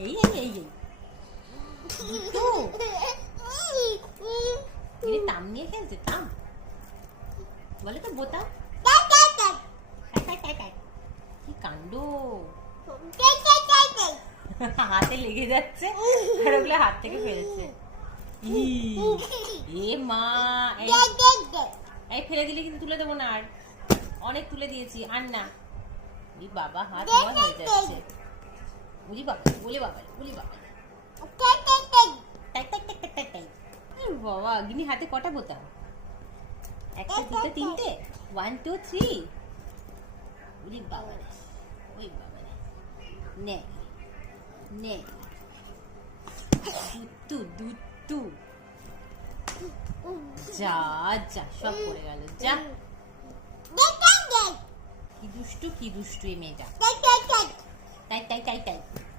এই এই এই এই। তাম নিয়ে খেলছে তাম। বলে তো বোতাম। কি কাণ্ড। হাতে লেগে যাচ্ছে আর ওগুলো হাত থেকে ফেলছে। এ মা এই। ফেলে দিলে কিন্তু তুলে দেবো না আর। অনেক তুলে দিয়েছি আর না। বাবা হাত হয়ে যাচ্ছে। বুঝি বাবা বলি বাবা বলি বাবা। বাবা গিনি হাতে কটা বোতাম? একটা দুটো তিনটে। ওয়ান টু থ্রি উরি বাবা রে ওই বাবা রে। নে নে। দুটু দুটু। যা যা সব পড়ে গেল। যা। কি দুষ্টু কি দুষ্টু এই মেয়েটা।